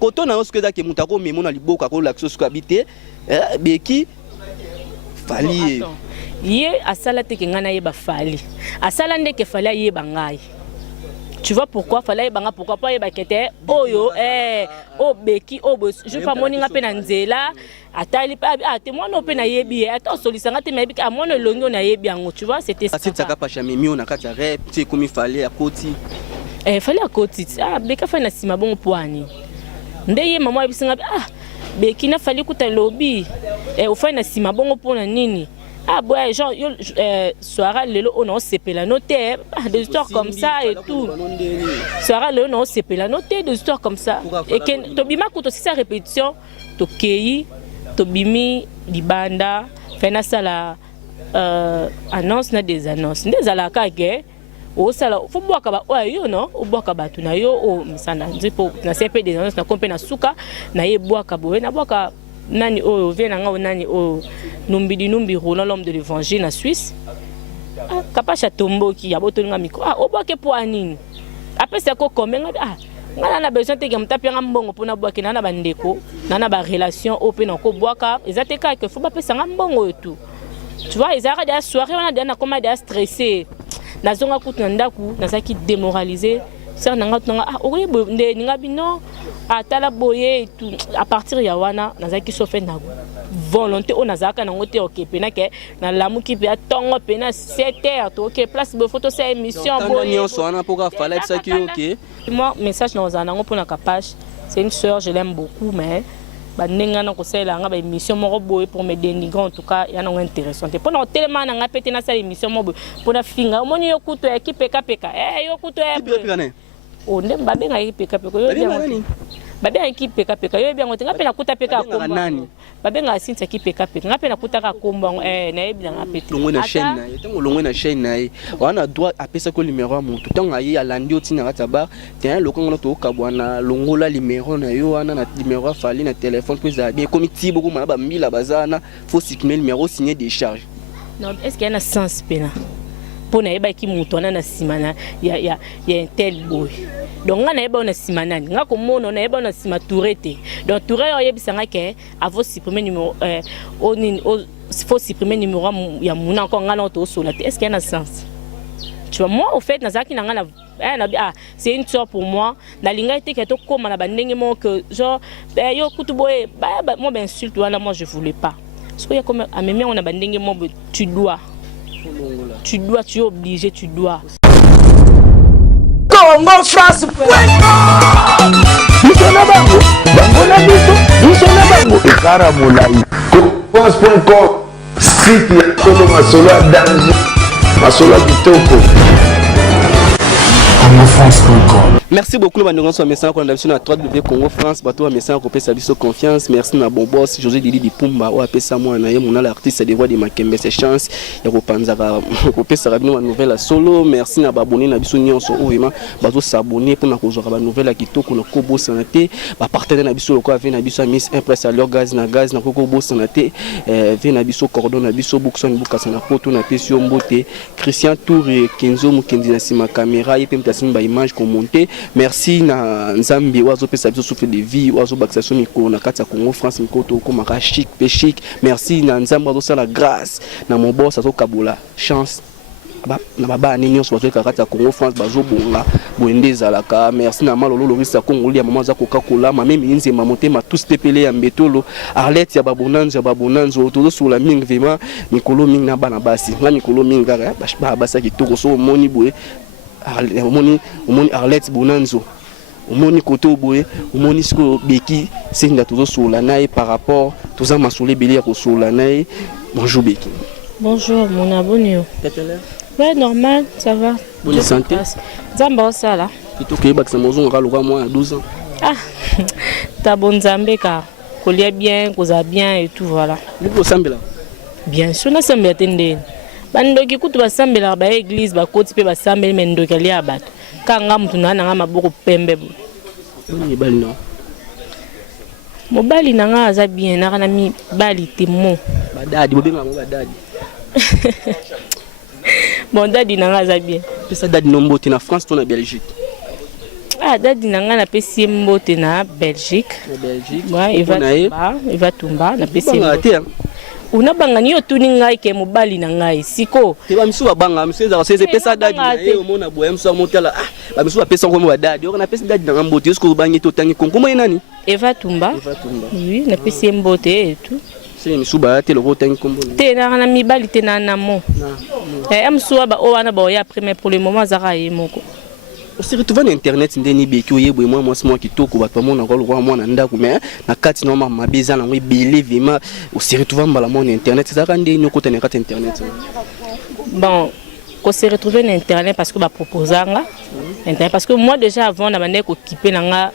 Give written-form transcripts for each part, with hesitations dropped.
koto na osko ezaki mutako memo na liboka ko la sosko habité beki fali ye asala te kenga na yeba fali asala ndeke fali yeba ngai. Tu vois pourquoi fallait banga pourquoi pas yeba kete oyo o beki o je pas moninga pe na nzela atali pa témoin no pe na yebi ata solisanga te mebi ka mono longo na yebi yango tu vois c'était ça. C'est ça ka cha mimi on a kata rep tu comme il fallait à koti fallait à koti beka fa na sima bon poani ndeye mama bisinga beki na fallait kuta lobby o fa na sima bon pona nini. Ah ouais, genre soara lelo on se pela noter des histoires comme ça et tout. Soara lelo on se pela noter des histoires comme ça et que tobima kuto si sa répétition to kei to bimi libanda fena sala annonce na des annonces ndezala ka ke o sala faut boire ka ba yo non o boire ka ba tu na yo o misana ndipo na CP des annonces na kompe na suka na ye boire ka boye na boire ka nani o vient nga nani o numbi Roland l'homme de l'évangile en Suisse kapacha tombo ki ya boto nga micro o boke po anini après c'est ko comenga ngana na besoin te ke mtapi nga mbongo pona boke na bandeko na ba relation open ko boka ezate ka ke faut ba pesa nga mbongo etu tu vois ezara des soirées on a des na comme des stressé na zonga kutu ndaku na saki démoralisé ça nanga tunga oye ninga bino atala boye tout à partir ya wana nazaki sofe na volonté on azaka na ngote okepe na ke na lamu ki pe atongo pe na 7h to OK place be photo c'est émission boye nyonso wana poka fala ça ki OK moi message na ozana ngo pona kapage c'est une sœur je l'aime beaucoup mais banenga na ko sela nga ba émission moko boye pour me dénigrer en tout cas ya na intéressante pona tellement na nga pété na sa émission mo pona finga moni yokuto équipe peka yokuto o ndem babe nga peka yo bien babe nga peka yo bien ngote nga pe na kuta peka ko nani babe nga sinta peka nga pe na kuta ka kombo na yebi nga pete longo na chaîne na yetango longo na chaîne na ye wana droit apesa ko numéro ya mutu tanga ye alandi otina kata ba te un lokongo to kabwana longo la numéro na yo wana na numéro fali na téléphone pour ça bien comme tibo ko ba mbila bazana faut supprimer le numéro signer décharge non est-ce qu'il y a un sens pena pour na yeba ki mutu na simana ya un tel boy donc nga na yeba na simana nga ko mono na yeba na sima tourete donc touré o yebisanga ke avo supprimer numéro faut supprimer numéro ya muna ko nga na to sola est-ce qu'il y a un sens tu vois moi au fait nazaki na nga na c'est une sœur pour moi na linga était que to koma na bandenge mo que genre yo kutu boye moi ben insulte wana moi je voulais pas parce que ya comme à même on a bandenge mo tu es obligé, tu dois. Congo France. France.com site ya Kolo Masolo danger Masolo kitoko CongoFrance.com. Merci beaucoup le bandongo sur message qu'on a sur la 3W Congo France bateau un message qu'on peut saluer sur confiance. Merci na bon boss José Dili di Pumba ou apesa moi na ye mon l'artiste des voix de Makembe ses chances ya ko panzaka ko pesa rabino nouvelle solo. Merci na babonné na biso nyonso vraiment bato s'abonner pour na kozwa ba nouvelle kitoko na ko boss santé ba partenaire na biso ko avec na biso Miss Impress à leur gaz na ko boss santé vient na biso cordon na biso Bookson Bukasa na poto na pesio mbote Christian Tour et Kenzo Mukendi na sima caméra et puis simba image qu'on monter. Merci na Nzambi oazo pesa biso souffle de vie oazo baxation micro na kati ya Congo France micro to ko maka chic pe chic. Merci na Nzambi oazo sala grâce na mon boss azo kabola chance na baba ninyo so kati ya Congo France bazo bonga boende zalaka. Merci na malolo lorisa Congo ya mama za Coca-Cola ma même inze ma motema tous pepele ya mbetolo Arlette ya babonanzo to sur la ming vraiment mikolo ming na bana basi na mikolo minga ba basa kitoko so moni boye omoni Arlette Bonanzo omoni koto boye omoni siko beki sinda toujours sur la naï par rapport tous en masoulé bélier ko sur la naï. Bonjour Beki. Bonjour mon abonné. Ouais normal ça va. Bonne santé. Zamba ça là. Kito ke baksa mozo ngaloka moi à 12 ans. Ah ta bonne Zambé ka kolia bien koza bien et tout voilà. Vous sambela. Bien sûr na sambela tende. Bandoki kutu basambela ba église ba koti pe basambela mendoki ali abato kanga mutu na nga maboko pembe bo ni bali no mobali na nga aza bien na kana mi bali temo badadi bobenga mo badadi bon dadi na nga aza bien pesa dadi no mboti na France to na Belgique Ah, dadi nanga na pesi mbote na Belgique. Ouais, il va tumba na pesi mbote. Una bangani yo tuni ngai ke mobali na ngai siko. Te ba misu banga misu za se pesa dadi na ye omona boya misu motala ba misu pesa ngo mo dadi. Yo na pesi dadi na mbote jusqu'au bangi to tangi konko mo nani? Eva Tumba. Oui, na pesi mbote et tout. C'est misu ba te lo tangi kombo. Te na mibali te na namo. Misu ba o wana ba ya premier pour le moment zara ye moko. On se retrouve sur internet ndeni beki oyebwe moi kitoko bato mona ko lo mona ndako mais na kati no mama beza na ngwe belé vraiment on se retrouve mbala mona internet ça ka ndeni ko tena kati internet. Bon, on se retrouve sur internet parce que ba proposanga internet parce que moi déjà avant na bande ko kiper nanga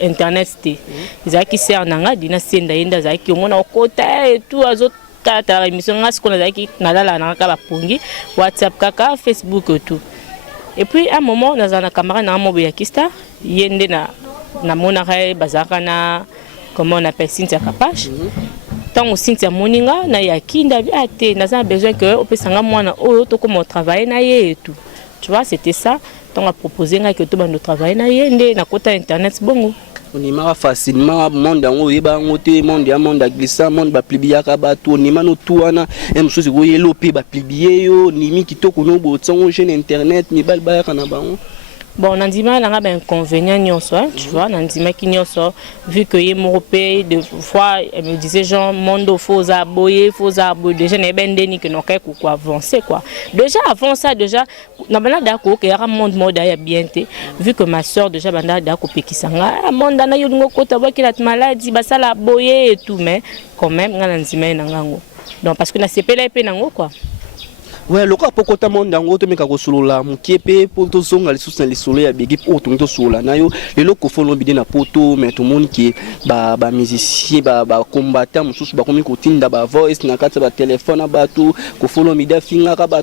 internet c'était izaki ser nanga dina senda yenda zaki omona okota et tout azot tata émission ngas ko na zaki nalala na ka ba pongi WhatsApp kaka Facebook et tout. Et puis à un moment dans un camarade na mobo ya kista yende na monare bazaka na comment on appelle Cynthia Kapache tant au Cynthia moninga na ya kinda ate na besoin que on peut sanga mwana o to comme travailler na ye et tout. Tu vois, c'était ça. On a proposé que tout le monde travaille na yende na kota internet bongo. On y m'a facilement monde en haut et bas côté monde ya monde glissant monde ba plibia ka ba to ni mano tuana em chose ko yelo pe ba plibie yo ni mi kitoko no bo tsongo jeune internet ni bal ba kana ba. Bon, on a dit mal, on a un inconvénient, tu vois, on a dit mal qu'il y a vu que les Européens, des fois, elle me disait genre, monde faut aboyer, déjà, il y a des qui n'ont qu'à avancer, quoi. Déjà, avant ça, déjà, on a d'accord qu'il y a un monde bien, vu que ma soeur, déjà, on a d'accord qui s'en a, un monde, on a eu un côté, qui a la maladie, ça l'a aboyer et tout, mais quand même, on a dit mal, donc, parce que on a CP là, quoi. Ouais, le cas pour côté monde dango to meka ko solola mukepe pour to zonga les sous les solo ya bigi pour to solola na yo le loko folo bide na poto mais tout monde qui ba musicien ba combattant mususu ba komi ko tinda ba voice na kata ba téléphone ba tout ko folo mida finga ka ba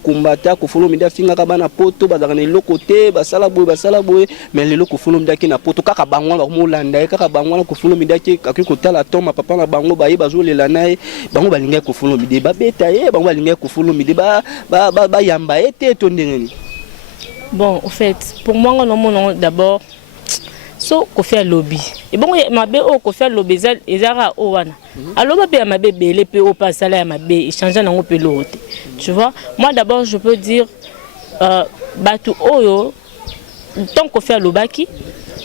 combattant ko folo mida finga ka ba na poto ba dans le côté ba sala boy mais le loko folo mida ki na poto kaka bangwa ba mo landa kaka bangwa ko folo mida ki ko tala toma papa na bango ba ba zo le lana bango ba linga ko folo mida ba beta bango ba linga ko folo yamba été tondengeni. Bon, en fait, pour moi, on d'abord so ko faire lobby. Et bon, mabe o ko faire lobby ezara o wana. Alors mabe mabe belé pe o pas salaire mabe échanger na ngope l'autre. Tu vois? Moi d'abord, je peux dire batu oyo tant ko faire lobaki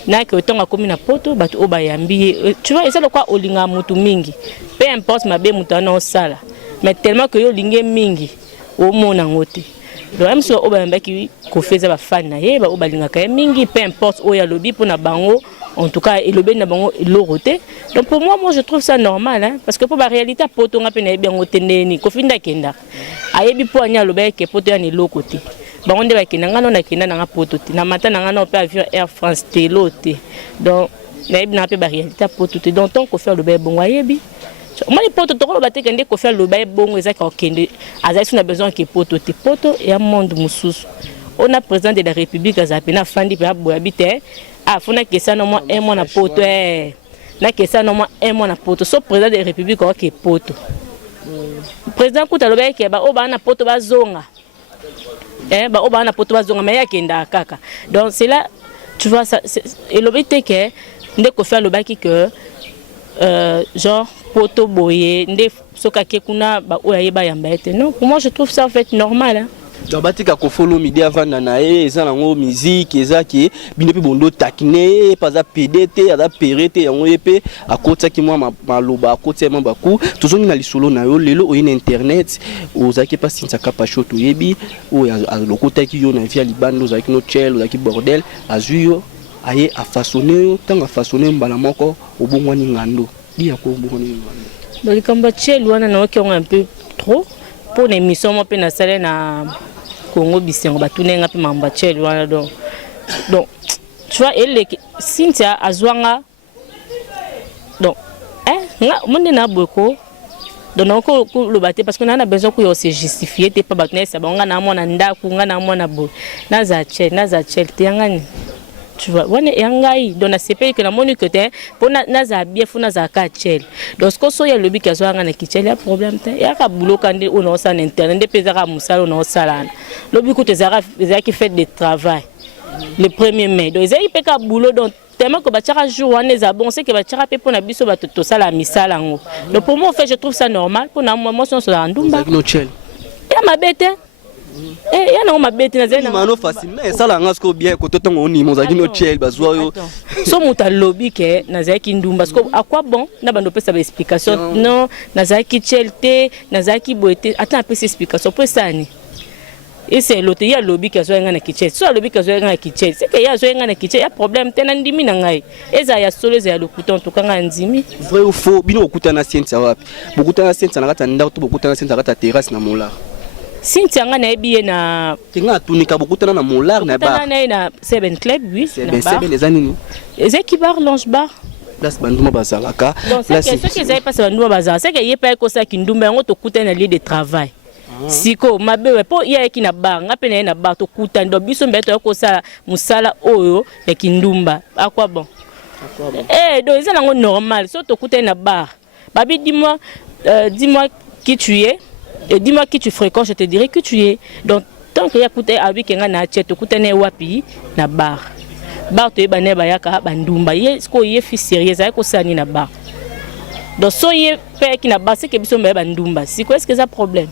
na que tant a commis na poto batu o bayambi. Tu vois, et ça le quoi olinga mutu mingi. Peu importe mabe mutu na sala. Mais tellement que yo lingé mingi au mona ngote donc même si o ba mbaki ko feza ba fan na ye ba o balinga ka mingi peu importe o ya lobby pour na bango en tout cas et lobby na bango loroté donc pour moi je trouve ça normal hein parce que pour la réalité poto nga pe na bien ngote ndeni ko finda kenda ayebi po anya lobby ke poto ya ni lokoté bango nde ba kenda ngano na kenda na poto na mata na ngano pe avion Air France teloté donc na yebi na pe ba réalité poto donc tant ko faire lobby bongo ayebi. Moi les potes to ko baté kende ko faire le bail bongo ezaka okende azali na besoin que poto et un monde mususu on a président de la République azapena fandi pe aboyabite fona que ça no moins un mois na poto na que ça no moins un mois na poto so président de la République ko ke poto président kuta lo bail ke ba o ba na poto ba zonga ba o ba na poto ba zonga mais ya kenda kaka donc c'est là tu vois ça et le but est que ndé ko faire le bail que genre poto boye nde soka ke kuna ba oya yeba yamba ete non pour moi je trouve ça en fait normal hein donc batika ko follow media vanda na eza nango musique ezaki binopi bondo takine pas za PDT za PRT yango yepe akota ki moi maloba akota ma baku tozongi na lisolo na yo lelo oyina internet ozaki pas Cynthia Kapache to yebi o ya lokota ki yo na via libando zaki no chel zaki bordel azuyo aye a façonner tanga façonner mbala moko obongwani ngando dia ko obongwani ngando donc kamba chel wana na oki un peu trop pour l'émission mo pe na sala na Congo bisengo batunenga pe mamba chel wana donc tu vois elle Cynthia azwanga donc monde na boko donc ko le baté parce que na besoin ko se justifier te pas batner ça bonga na mona ndaku nga na mona bo na za chel te ngani. Tu vois, on est yangai dans la CP que la monique était pour naza bien fou naza kachel donc ce que so ya lobby kazo nga na kichel ya problème te ya ka boulot kande on a ça en internet des pesara musala on a ça là lobby ko te zara qui fait des travail le 1er mai. Donc ils ont un boulot donc tellement que bachara jour on est bon c'est que bachara pe pour na biso ba to sala misala ngo. Donc pour moi en fait je trouve ça normal pour na moi son la ndumba. Ya mabete. Ya na mabete na zena. Mano facile mais ça la ngasko bien ko totongo oni mozaki no chel bazwa yo. So muta lobby ke na zaki ndumba parce que à quoi bon na bando pesa ba explication non na zaki chelte na zaki boete attends un peu ces explications pour ça ni. Et c'est l'autre, il y a le lobby qui a joué dans kitchen. Soit le lobby qui a joué dans kitchen. C'est qu'il y a joué dans kitchen, il y a problème. T'es un dimi nangai. Et ça y a solo, il y a le couteau en tout cas un dimi. Vrai ou faux? Bino couteau na science ça va. Beaucoup de science ça n'a pas tendance, beaucoup de science ça n'a pas terrasse na mola. Si tu as un habillé na. Tu as tout ni beaucoup de na mola na bar. Tu as na Seven Club, oui. Seven les années. Les équipes bar, longe bar. Place banduma bazalaka. Donc c'est que ceux qui avaient pas banduma bazar, c'est qu'il y a pas que ça qui nous met en tout couteau na lieu de travail. Siko mabewe po iya eki na bar ngape na bar to kuta ndo biso mbeto ko sa musala oyo ya kindumba akwa bon donc c'est nango normal so to kuta na bar babi dis-moi qui tu es et dis-moi qui tu fréquentes je te dirai que tu es donc tant que ya kuta abi kenga na che to kuta na wapi na bar to yeba ne ba yaka bandumba ye ko ye fi sérieux za ko sani na bar donc so ye pe ki na bar c'est que biso mbe bandumba siko est-ce que ça problème.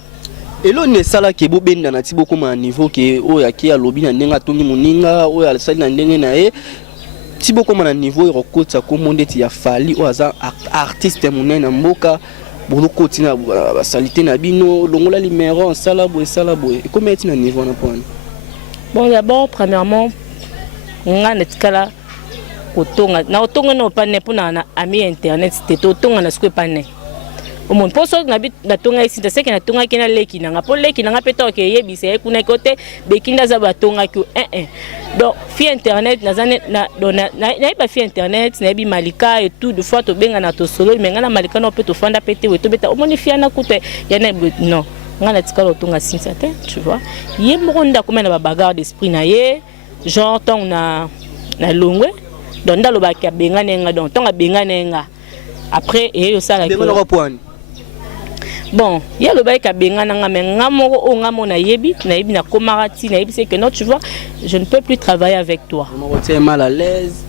Et là, on sala ke bobenda na ti beaucoup à niveau ke o ya ki ya lobi na ndenga tongi muninga o ya sali na ndenge na e ti beaucoup na niveau e rokota ko monde ti ya fali o aza artiste munene na mboka bolo tina ba salité na bino longola numéro sala boy et comment est na niveau na point. Bon d'abord premièrement nga netkala kotonga na otonga no pa ne pona na ami internet te totonga na skwe pa ne. Au monde pour ça na tonga ici c'est que na tonga kina leki na po leki na peto ke yebise kuna côté bekinda za ba tonga ko donc fi internet na zane na ba fi internet na bi malika et tout de fois to benga na to solo mais ngana malika no peto fanda pété we to beta au monde fi na kute ya na non ngana tikalo tonga sinsa te tu vois ye monda comme na ba bagarre d'esprit na ye genre ton na longwe donc ndalo ba ka benga nenga donc tonga benga nenga après et ça la bon il y a le bail ka benga nanga mais ngamoko o ngamona yebi na komarati na yebi c'est que non tu vois je ne peux plus travailler avec toi tu es mal à l'aise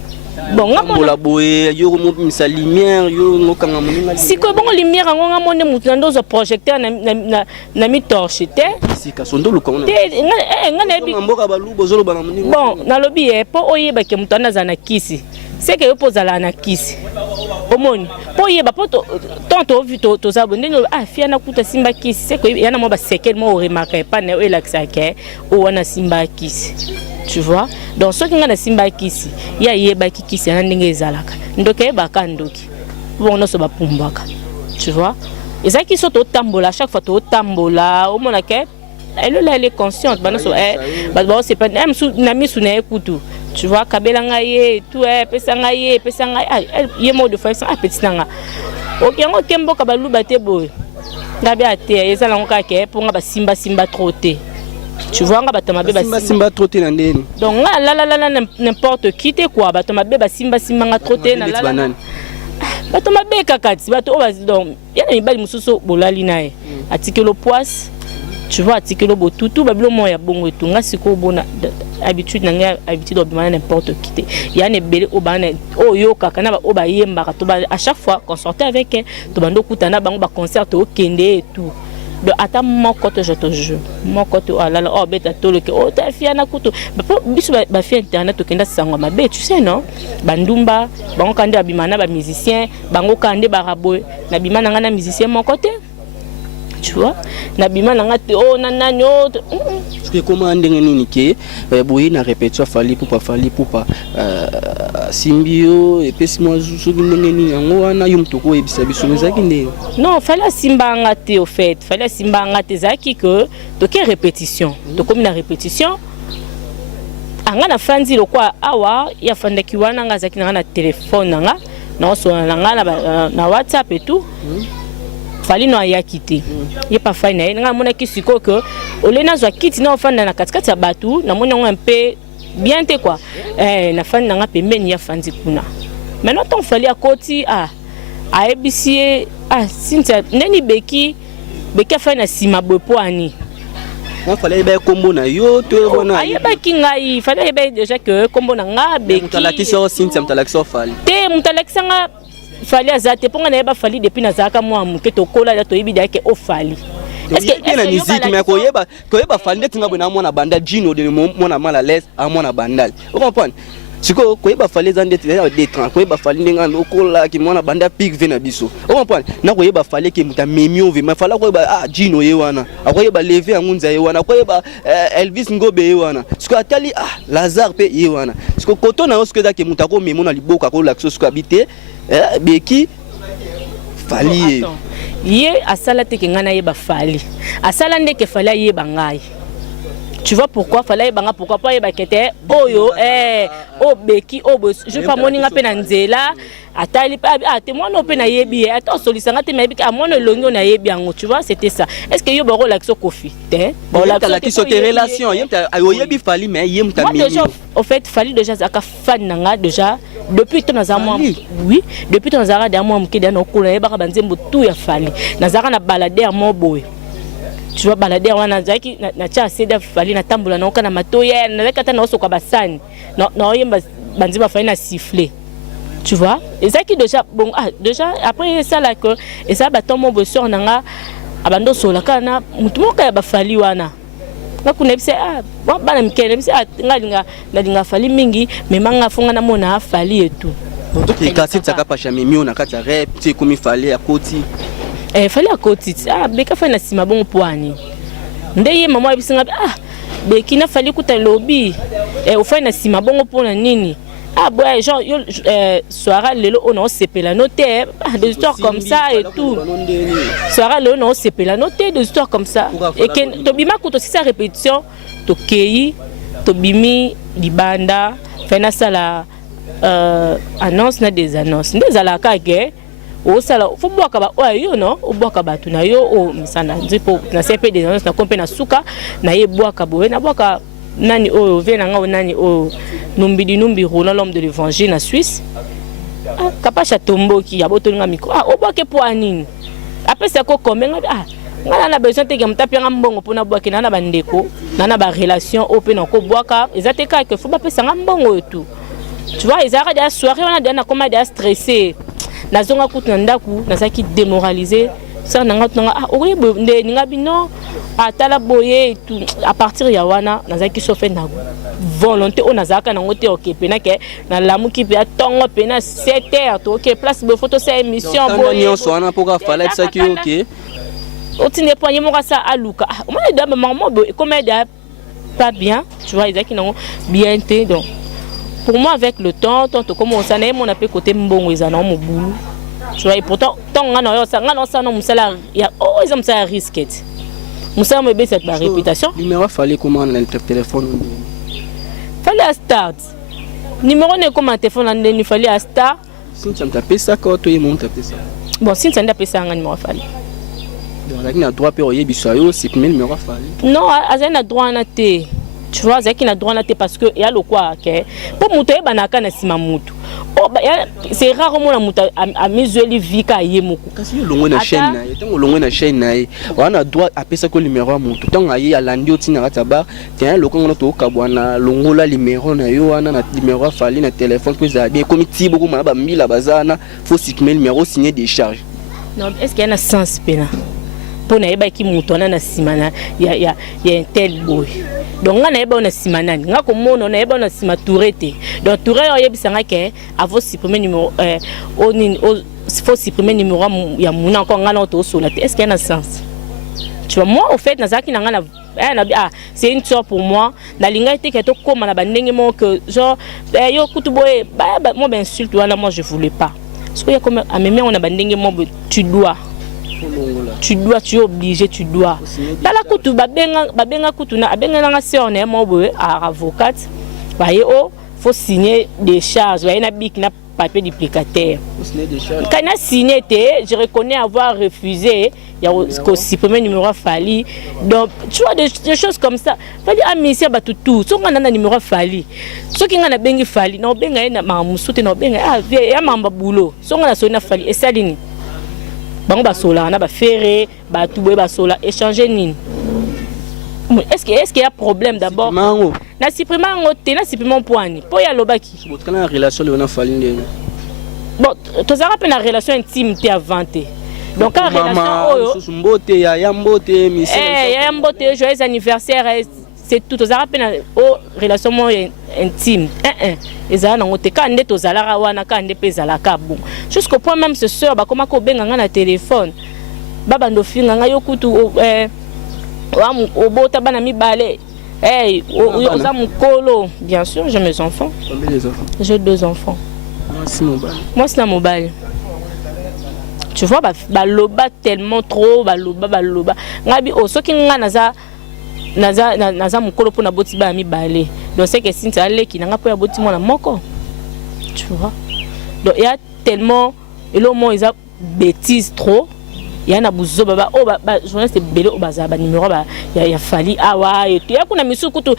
bon ngamona boye yo mo sa lumière yo ngokanga moninga si ko bon lumière ngamona mutu zo projecteur na mi torche te si ka sondo lukona ngana yebi mboka balu bozolo bana moninga bon na lobi e po oyeba ke mutu na kisi c'est que pose à la kisi omoni po yeba po tonto vu to zabonde fiana kuta simba kisi c'est que yana mo ba sekel mo remarquer pas ne relaxa ke o wana simba kisi tu vois donc ce qui ngana simba kisi ya yeba kisi na ndenge ezalaka ndoke ba kandoki bon no so ba pumbaka tu vois ezaki so to tambola chaque fois to tambola o mona ke elle est consciente bana so c'est pas même sou na misu na ekutu. Tu vois, Kabela ngaye, tout pesa ngaye, ye mo de fois petit nanga. OK, ngo kembo kabalu bate boy. Ngabe ate, yesa la ngoka ke pour nga ba simba troté. Tu vois, nga batama be ba simba troté na ndeni. Donc la n'importe qui te quoi, batama be ba simba nga troté na la. Batama be kakati, bato o donc yana mibali mususu bolali nae. Atikelo poisse. Tu vois, atikelo botutu babilo mo ya bongo etu nga siko bona habitude nanga habitude obimana n'importe qui te ya ne bele obana o yo kaka na ba oba yemba to ba à chaque fois qu'on sortait avec to bando kutana bango ba concert au kende et tout de ata mon côté je te jure mon côté ala oh beta to le que oh ta fia na kuto biso ba fi internet to kenda sangwa mabe tu sais non bandumba bango kande abimana ba musicien bango kande ba rabo na bimana nga na musicien mon côté. Tu vois na bima nanga te o nanani o que comment ndenge nini ke boyi na répétition fali pour pas simbio et puis moi je ndenge nini ngo wana yumto ko ebisa biso mezaki ndenge non fallait simba ngate au fait fallait simba ngate zaki que to ke répétition to comme na répétition anga na fanzi lo kwa awa ya fanda kiwana nga zaki na téléphone nga na so na WhatsApp et tout. Fali no ya kiti ye pa fa na nga mona kisiko que olena zo kiti na ofanda na katikati ya batu na mona un peu bien te quoi na fani na nga pembeni ya fanzi kuna maintenant ton fali a koti a ebisi sinta neni beki fa na sima bopo ani On fallait bien combo na yo to wana. Ayeba kingai, fallait bien déjà que combo na nga beki. Mutalaki so Cynthia mutalaki so fali. Te mutalaki sanga fali azate ponga na yeba fali depuis nazaka mwa muke to kola ya to yibida ke o fali. Est-ce que na musique mais koyeba fali ndeti ngabo na mwana banda Gino de mwana mal à l'aise à mwana bandal. Vous comprenez? Siko koyeba fali za ndeti ya détran koyeba fali ndenga lokola ki mwana banda pic vena biso. Vous comprenez? Na koyeba fali ke muta memio ve ma fala koyeba Gino ye wana. Akoyeba lever ngunza ye wana. Koyeba Elvis Ngobe ye wana. Siko atali Lazare pe ye wana. Siko koto na osko da ke muta ko memo na liboka ko lakso siko habité beki fali ye asala te ke ngana yeba fali asala ndeke fali yeba ngai. Tu vois pourquoi fallait banga pourquoi pas yeba kete oyo o beki o je pas moninga pe na nzela atali pa témoin no pe na yebi ata solisanga te mebi ka mono longo na yebi yango. Tu vois c'était ça. Est-ce que yo baro l'action kofi te bon la qui sont tes relations yemta ayoyebi fali mais yemta mi déjà au fait fali déjà zaka fan nanga déjà depuis ton nazama oui depuis ton nazara de moi mke na okula yeba ka banzembo tout ya fali nazara na balader mo boy. Tu vois balader wana zaki na cha seda fali na tambola na okana matoya na kata na osoka basani na yemba banzima fali na siffler. Tu vois et ça qui déjà bon déjà après ça là que et ça baton mon bosseur nanga abando sola kana mutu moka ya bafali wana na kunebise bana mkele bise ngalinga fali mingi memanga funga na mona fali etu donc kasi tsaka pa chamimio na kata rap ti komi fali akoti fali akoti beka fa na sima bon poani ndeye mama bisinga beki na fali kuta lobby ufa na sima bongo pona nini boy genre yo soara lelo on a sepela noter des histoires comme ça et tout soara lelo on a sepela noter des histoires comme ça et que to bima kuto ça répétition to kei to bimi libanda fena sala annonce na des annonces ndezala kake o sala fo boka ba yo no o boka ba tuna yo o misana ndipo na CP des annonces na kompe na suka na ye boka boye na boka nani o vena nga nani o numbi Roland l'homme de l'évangile na Suisse kapacha tomboki ya botolinga micro o boke po anini après ça ko komenga ngana na besoin te ke mtapia mbongo pona boke na bandeko na ba relation open na ko boka ezateka ke fo ba pesa mbongo etu. Tu vois ezaka dia soirée wana dia na koma dia stressé na zonga kutu ndaku na saki démoralisé ça nanga tunanga okoye nde ninga bino atala boye tout à partir ya wana nazaki sofe na volonté on nazaka na ngote okepe na ke na lamuki pe atongo pe na 7h to ke place be photo sa émission boye on so na poka fala ça qui OK otine poanye mo ka sa aluka on a de maman comme elle pas bien tu vois ezaki nango bien té donc pour moi avec le temps to commence na mon appel côté mbongo ezana mo boulou tu vois et pourtant tant ngana yo sa ngana sa no musala ya ils ont ça risqué. Moussa me baisse cette réputation. Numéro fallait comment le téléphone. Fallait à start. Numéro ne comment téléphone il fallait à start. Si tu me tapes ça quand tu es mon tapé ça. Bon si tu me tapes ça un numéro fallait. Donc là droit payer bisoyo c'est le numéro fallait. Non, azana droit na té. Tu vois zaki na droit na té parce que il y a le quoi que pour muto banaka na sima mutu. C'est rarement la muta à mesure vika yemoko kasi yo longo na chaîne na yetango longo na chaîne na ye wana droit apesa ko numéro mutu tonga ye alandi otina kataba tiens lokongo na to kabwana longo la numéro na yo wana na numéro fali na téléphone pour ça bien comme ti beaucoup ma ba mbila bazana faut signer numéro signer des charges. Non est-ce qu'il y a un sens pena pour na yeba ki mutu na simana ya un tel boy. Donc on a yeba na simana nga ko mono na yeba na sima tourete donc touré yo yebisanga ke avo supprimer numéro faut supprimer numéro ya muna encore ngana to sola. Est-ce qu'il y a un sens? Tu vois moi au fait nazaki na ngana c'est une chose pour moi na linga été que to koma na bandenge mo que genre yo kutuboye moi ben insulte wala moi je voulais pas parce que y a comme à même on a bandenge mo tu es obligé tu dois tala kutu babenga kutu na abenga nga sœur na mo boye avocate voyez faut signer des charges voyez na bic na papier duplicataire quand on a signé je reconnais avoir refusé il y a supprimer numéro fali donc tu vois des choses comme ça fali amisia batutu so ngana na numéro fali so ki ngana bengi fali na benga na mamusute na benga ya mamba bulo so ngana so na fali esalini bango basola na ba ferré ba tuboye basola échanger nini Est-ce qu'il y a problème d'abord? Na supprimer ngote, na supprimer poani. Po ya lobaki. Votre relation le on a fallu. Bon, tu as rappelé la relation intime t'es inventé. Donc la relation sous mbote ya mbote mission. Ya mbote joyeux anniversaire, c'est tout. Tu as rappelé relation intime. Ezala na ngote ka ndé tozala wana ka ndé pezala ka bon. Jusqu'au point même ce soeur ba comment ko benga na téléphone. Baba ndo finga nga yokutu obota bana mibale. Oza mukolo. Bien sûr, j'ai mes enfants. Combien les enfants? J'ai 2 enfants. Moi c'est mobile. Tu vois baloba tellement trop baloba. Ngabi soki nga naza mukolo pona boti ba mibale. Donc c'est que si ça allait ki nga po ya boti mona moko. Tu vois? Donc il y a tellement et le mot ils a bêtise trop. Il y a un abouzo baba journaliste belé au bazar numéro ya fali awa et tu y a kuna misu kutu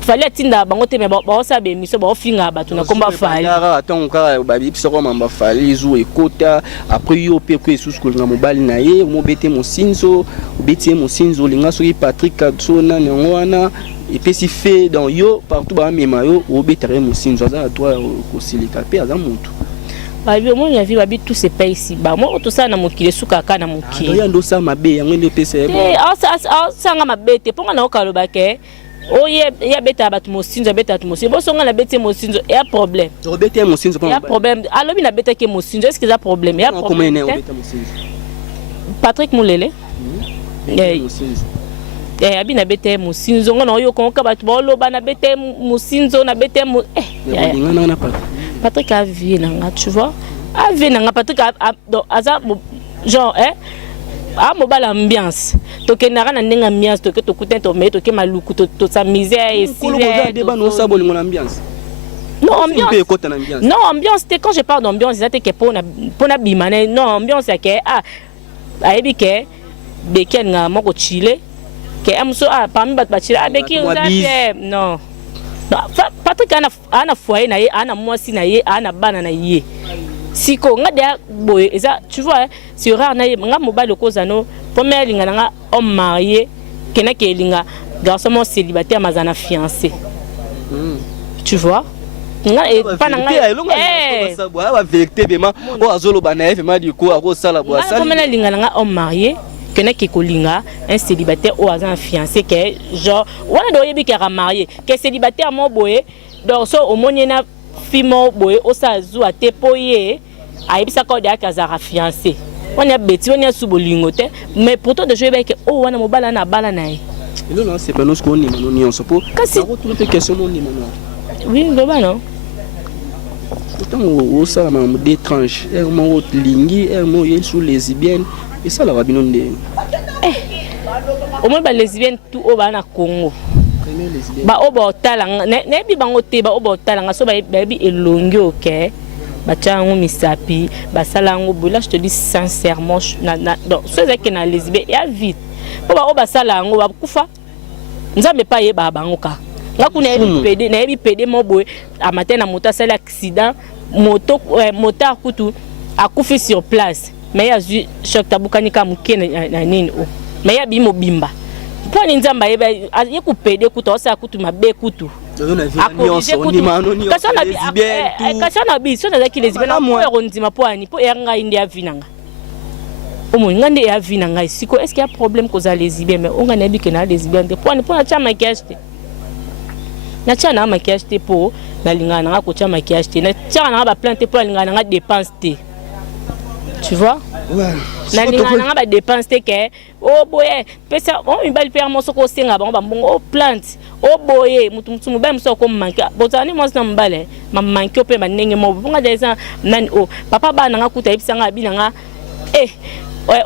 fali atinda bango te me ba sa be miso ba finga ba tuna komba fali attends ka ba bi pisa ko mamba fali zu ekota après yo pe ko esusu ko nga mobali na ye mo bete mo sinzo beti mo sinzo linga so Patrick Katsona ngwana et puis si fait dans yo partout ba mema yo o betare mo sinzo za toi ko silika pe aza mutu. Babi au moins il y a vu babi tout ces pays ici. Bah moi tout ça na mokile suka ka na mokile. Il y a ndo ça mabe yango ndo pese. Ça nga mabete ponga na okaloba ke. Ya beta batu mosinzo beta tu mosinzo. Bo songa na bete mosinzo il y a problème. O bete mosinzo il y a problème. Alors na beta ke mosinzo est-ce qu'il y a problème? Il y a problème. Patrick Moulele. Abi na bete mosinzo ngona oyo konka batu ba loba na bete mosinzo na bete ngana pa. Patrick a vu nanga, tu vois. A vu nanga Patrick a genre a mobile ambiance. To ke na ndinga ambiance to ke to kutin to me to ke maluku to sa misère et si no sa bolingo ambiance. Non ambiance. Non ambiance quand je parle d'ambiance c'est que pona bimane non ambiance que ayebi ke beken nga moko chile ke amso parmi bat chile beki non. Patrick ana foyer na ye ana mwasi na ye ana bana na ye siko nga dia boye eza tu vois c'est rare na ye nga mobile kozano première linga nga homme marié kena ke linga garçon célibataire mazana fiancé tu vois nga et pas na nga ba vérité vraiment o azolo bana vraiment du coup ako sala bo sala première linga nga homme marié kena ke kolinga un célibataire ou un fiancé que genre wana do yebi ka marié que célibataire mo boye donc so au monena fimo boye o sa zu ate poye ayebisa ko dia kazara fiancé on a beti on a subolingo te mais pourtant de jouer avec oh wana mobala na bala nae non c'est pas nous ce qu'on est non on se pose kasi retrouver des questions non oui globa non pourtant o sa ma d'étrange elle mo lingi elle mo yel sous lesbienne. Et ça, la rabine, au moins, les lesbiennes, tout au bas na Congo. Ba au bas talanga, nebi bangote, ba au bas talanga, so baby et longue, ok. Ba tiango misapi, ba salango, là je te dis sincèrement, donc ceux qui na lesbienne, ya vite. Ba au bas salango, ba kufa. Nzambe pa ye ba bangoka. Nga kuna nebi pede mo boy, a matin na moto sala accident, moteur kutu a kufi sur place. Mais il y a eu choc tabukani comme na nini o mais ya bimo bimba pour ni nzamba ye ku pede ku to sa kutu mabe kutu kasana bi so na ki lesbienne na mo rondima po ani po yanga indi ya vinanga o mo ngande ya vinanga siko est-ce qu'il y a problème cause à lesbienne mais on ngane bi que na lesbienne de pour na cha maquillage na cha na maquillage te po na lingana nga ko cha maquillage te na cha na ba plainte po lingana nga dépense te. Tu vois? Ouais. Na linga ba dépense te ke oh boye pesa on ibali pe amoso ko senga ba mbongo plante oh boye mutu mba mso ko manka botani mo na mbale ma manke pe ba nenge mo bonga desa nani oh papa ba nanga kuta ibisanga binanga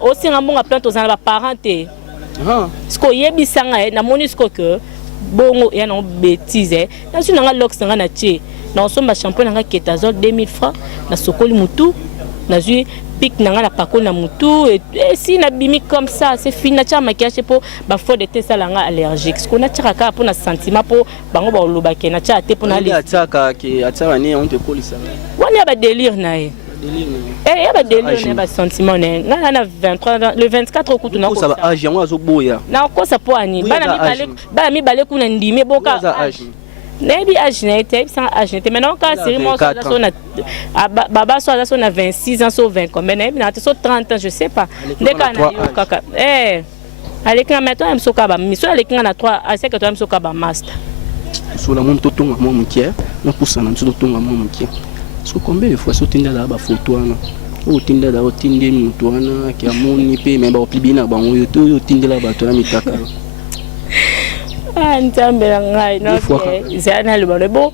o senga mbonga plante ozana ba parente sko yebisanga na monisco que bongo ya na bêtise na su nanga lox nanga na tie na somba shampoo nanga ketazol 2000 francs na sokoli mutu na ju pic nanga la pako na mutu et si na bimi comme ça c'est fini na tia maquillage pour ba fo de te salanga allergique ce qu'on a tia ka pour na sentiment pour bango ba loba ke na tia te pour na les ataka ke ataka ni on te kolisa wani ba délire na ye Eh, ya ba délire ba sentiment ne. Nga na 23 le 24 okutu na ko. Ça va âge yango azoboya. Na ko sa po ani. Bana mi bale kuna ndime boka. Nebi âge n'était sans âge n'était maintenant quand série moi ça sonne baba soit ça na 26 ans sur 20 combien nebi na so 30 ans je sais pas dès qu'on a yo kaka allez quand maintenant me soka ba miso allez quand na 3 à 5 toi me soka ba master sur la monte tonga mo mkier na poussa na mso tonga mo mkier so combien de fois so tinda la ba photo ana o tinda da o tinde mutu ana ki amoni pe me ba opibina ba ngo yo to yo tindela ba to na mitaka. Nzambe ngai no zana le bon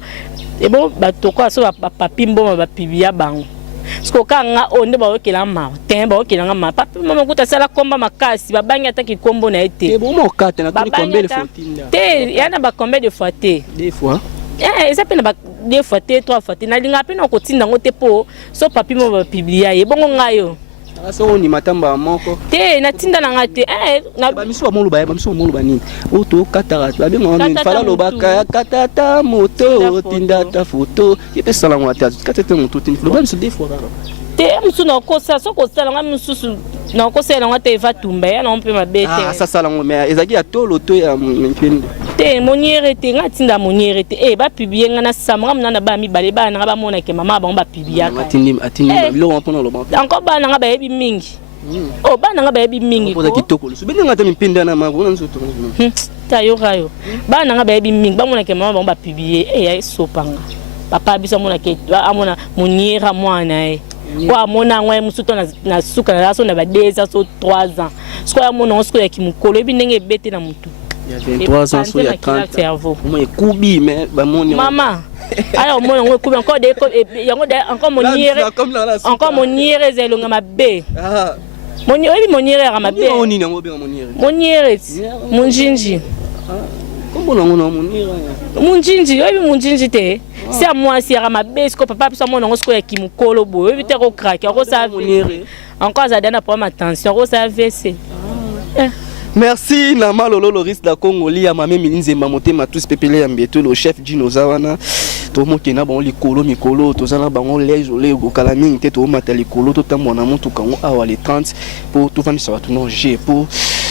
et bon bato ko so papi mboma ba pibia bango sko kanga onde ba okela ma temba okela ma papi mama kuta sala komba makasi ba banya ataki kombo na ete et bon mo kate na toni combien de fois te yana ba combien de fois te des fois ça peut na ba deux fois te trois fois te na linga pe na ko tinda ngote po so papi mo ba pibia ye bongo ngayo so ni matamba moko te na tinda na ngate na ba miso mo luba ba miso mo luba ni o to katara ba bengo ni fala lobaka katata moto tinda ta photo yepe sala ngata katata moto tinda lo ba miso des fois te musu na ko sa so ko sala ngam musu na ko sala ngate va tumba ya na mpe mabete ça sala ngome ezaki atolo to ya mpende te moniere te ngatinda moniere te ba publier ngana samra mna na ba mi bale ba na ba mona ke mama ba ngba publier ka atindi lo mpona lo ba encore ba na ba yebi mingi ba na ba yebi mingi ko za kitoko so bende ngata mpinde na ma bona nso to ta yo rayo ba na ba yebi mingi ba mona ke mama ba ngba publier ya sopanga papa biso mona ke amona moniera mwana kwa mona ngwa musuto na suka na so na ba 2 ans so 3 ans sko ya mona sko ya kimukolo ebi ndenge bete na mutu il y a 23 ans so ya 30 mo ekubi mais ba moni mama alors mona ngwa ekubi encore de yango de encore moniere zelonga mabe moniere ra mabe moniere munjinji kombo nango na moniere munjinji te si à moi si à ma baisse ko papa so mona ngosko ya kimukolo bo evite ko craquer ko sa venir encore ça donne pas attention ko sa VC. Merci Nama Lolo Loris la Congoli à Mamé Milinzemba Motema tous pepele ya mbeto le chef Dinoza wana to mokena ba likolo mikolo to zana bango lejole go kala mingi te to mata likolo to tambo na mutu kango awa les 30 pour tout vendre ça va tout non G pour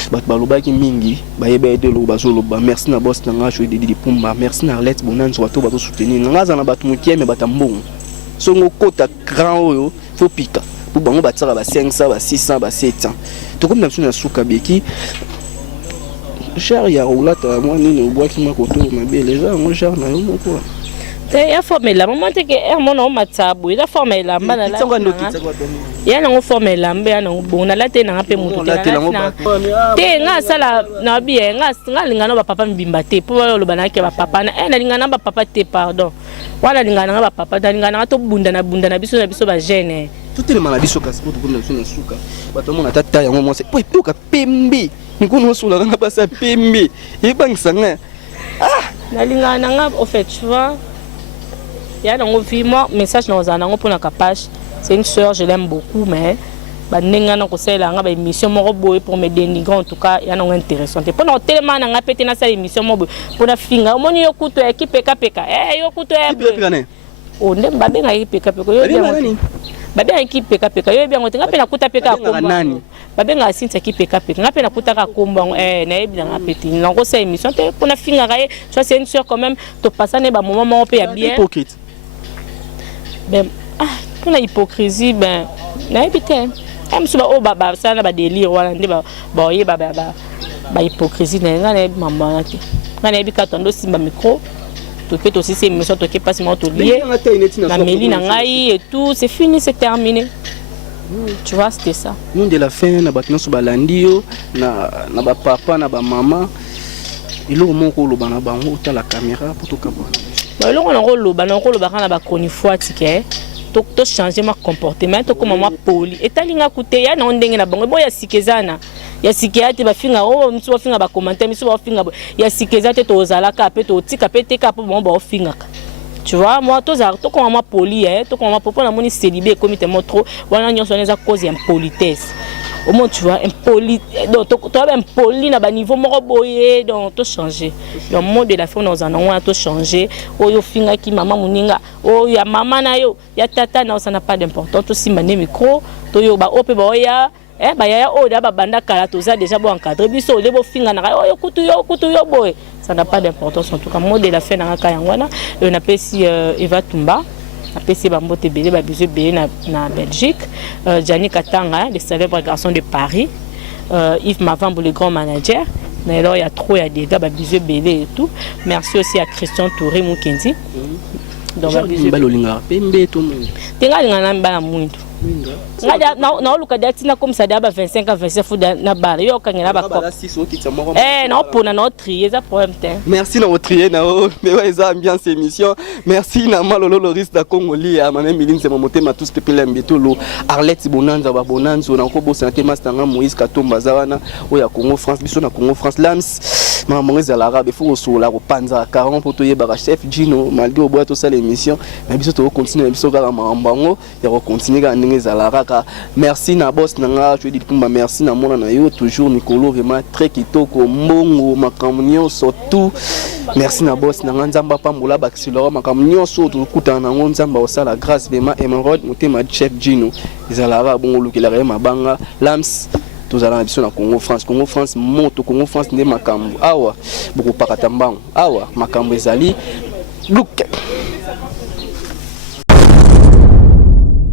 bat balobaki mingi ba yebe de lo bazolo ba merci na boss na ngacho de di pumba merci na Arlette Bonanzo bato bato soutenir ngaza na bato mukie me batambongo songo kota grand oyo faut pika pour bango batara ba 500 ba 600 ba 700 to comme na suka beki cher ya roulata moi nini obwaki makoto mabe les gens moi cher na yo moko te ya formela maman te ke mon matsabu ila formela mbana la ya na ngo formela mbe ya na bona la te na ngape mutu te nga sala na bien nga lingana ba papa mbimba te po lo banake ba papa na lingana ba papa te pardon wala lingana ba papa da lingana to bunda na biso ba gene tout le mal biso kasi pour na suka bato mona tata yango mo se po epuka pembe nikono sula kana pasa pembe ebangisa na lingana nga au fait tu vois ya na ngovi moi message na ozana ngo pona kapage c'est une sœur je l'aime beaucoup mais ba nenga na ko sela nga ba émission mo boye pour me dénigrer en tout cas ya na ngo intéressant pour na tellement na nga pété na sa émission mo boye pour na finga moni yo kuto ya kipeka yo kuto ya o ndem ba benga kipeka yo bien babe équipe peka yo bien ngote ngapela kuta peka komba nani babe nga sinta équipe peka ngapela kuta ka komba na ebina ngapeti nango sa émission te pona finga raye tu vois c'est une sœur quand même to passer ba moment pe ya bien hypocrite ben pona hypocrisie ben na ebité amsu ba o baba sana ba délire wala ndi ba oye ba hypocrisie na ngana mama nati ngana ebika tondo simba micro tu peux aussi ces émissions qui passent mon tout lié la Méline ngai et tout c'est fini c'est terminé tu vois c'était ça nous de la fin na batna so balandio na ba papa na ba maman ilo moko lo bana bango ta la caméra pour tout kabona ba lo na ba kana ba koni fois tike to changer ma comportement to comme moi poli et talinga kuté ya na ndenge na bango boya sikezana ya sikiate ba finga mso ba finga ba commenter mso ba finga ya sikezate to zalaka pe to tika pe teka po bon ba finga tu vois moi to comme moi poli to comme moi popo na moni célibé comme tellement trop wana nyonso neza cause ya politesse au moins tu vois impoli donc tu as impoli na ba niveau moko boye donc to changer le mode de la fin dans un endroit to changer oyo finga ki maman muninga o ya maman na yo ya tata na ça n'a pas d'importance to simane micro to yo ba ope ba ya ba ya o da ba banda kala to za déjà bo encadrer biso le bo finga na oyo kutu yo boye ça n'a pas d'importance en tout cas mode de la fin na ka yangwana on appelle si Eva Tumba APC Bambote Belé, Babizou Belé na Belgique, Gianni Katanga, le célèbre garçon de Paris, Yves Mavambo, le grand manager. Mais alors il y a trop, il y a des gars, Babizou Belé et tout. Merci aussi à Christian Touré Moukendi. Donc Babizou Belé. na oluka datina comme ça d'aba 25 à 27 fou na bar yo kangela ba ko na pona na trier ça problème te merci na trier na mais ouais ça ambiance émission merci na malolo loris da Congoli ya mané milin c'est motema tous pepele mbetolo Arlette Bonanza ba Bonanza na ko bo santé master nga Moïse Katomba zawana o ya Congo France biso na Congo France Lams maman ngeza l'arabe faut sola ko panza 40 poto yeba chef Gino malgré au boîte to ça l'émission mais biso to continuer biso ga mambango ya ko continuer ga Zalaraka. Merci na boss nanga je dis Pumba merci na mona na yo toujours Nicolo vraiment très kitoko mbongo makamnyo surtout merci na boss nanga nzamba pambola bakisilo makamnyo surtout kuta na nzamba osala grâce vraiment Emerald motema chef Gino Zalara bongo lukela mabanga Lams tozala na biso na Congo France moto Congo France nde makambo awa beaucoup pakatambango awa makambo ezali look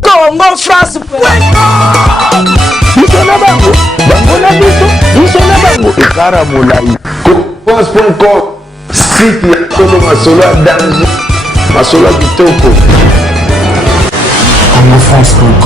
Congo France Misona bango na biso Misona bango ekara molai France.com site ya Tolo Masolo danger Masolo kitoko Congo France.com